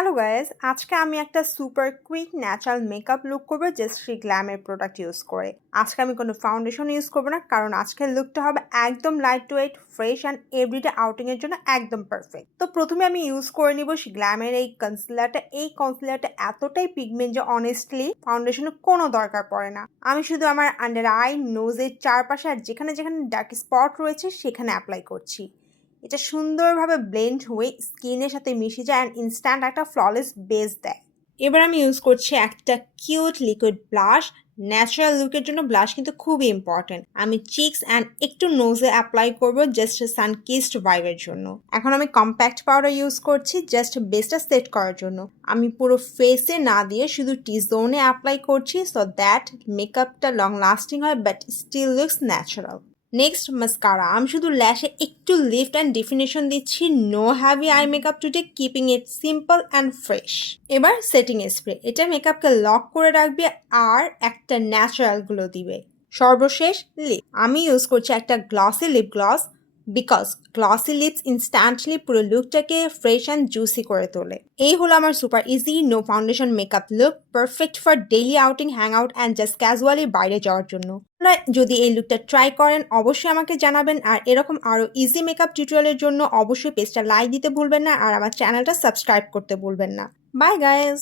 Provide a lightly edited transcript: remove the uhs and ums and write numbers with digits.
Hello guys, আজকে আমি একটা super quick natural makeup look করবো জাস্ট সেই গ্ল্যামের প্রোডাক্ট ইউজ করে। আজকে আমি কোনো ফাউন্ডেশন ইউজ করবো না, কারণ আজকের লুকটা হবে একদম light weight, fresh and everyday outing এর জন্য একদম পারফেক্ট। তো প্রথমে আমি ইউজ করে নিব সেই গ্ল্যামের এই কনসিলারটা। এই কনসিলারটা এতটাই পিগমেন্ট যে অনেস্টলি ফাউন্ডেশনের কোনো দরকার পড়ে না। আমি শুধু আমার আন্ডার আই, নোজের চারপাশে আর যেখানে যেখানে ডার্ক স্পট রয়েছে সেখানে অ্যাপ্লাই করছি। এটা সুন্দরভাবে ব্লেন্ড হয়ে স্কিনের সাথে মিশে যায় অ্যান্ড ইনস্ট্যান্ট একটা ফ্ললেস বেস দেয়। এবার আমি ইউজ করছি একটা কিউট লিকুইড ব্লাশ। ন্যাচারাল লুকের জন্য ব্লাশ কিন্তু খুবই ইম্পর্টেন্ট। আমি চিকস অ্যান্ড একটু নোজে অ্যাপ্লাই করবো জাস্ট সানকিসড ভাইবের জন্য। এখন আমি কম্প্যাক্ট পাউডার ইউজ করছি জাস্ট বেসটা সেট করার জন্য। আমি পুরো ফেসে না দিয়ে শুধু টি জোনে অ্যাপ্লাই করছি সো দ্যাট মেকআপটা লং লাস্টিং হয় but still looks natural. Next mascara. আমি শুধু ল্যাশে একটু লিফট অ্যান্ড ডেফিনেশন দিচ্ছি। No heavy eye makeup today, keeping it simple and fresh. এবার সেটিং স্প্রে। এটা মেকআপকে লক করে রাখবে আর একটা ন্যাচারাল গ্লো দিবে। সর্বশেষ লিপ। আমি ইউজ করছি একটা glossy lip gloss because glossy lips instantly পুরো লুকটাকে ফ্রেশ অ্যান্ড জুসি করে তোলে। এই হলো আমার super easy no foundation makeup look, perfect for daily outing, hang out and just casually বাইরে যাওয়ার জন্য। আপনারা যদি এই লুকটা ট্রাই করেন অবশ্যই আমাকে জানাবেন, আর এরকম আরও ইজি মেকআপ টিউটোরিয়ালের জন্য অবশ্যই পেজটা লাইক দিতে ভুলবেন না আর আমার চ্যানেলটা সাবস্ক্রাইব করতে ভুলবেন না। Bye guys.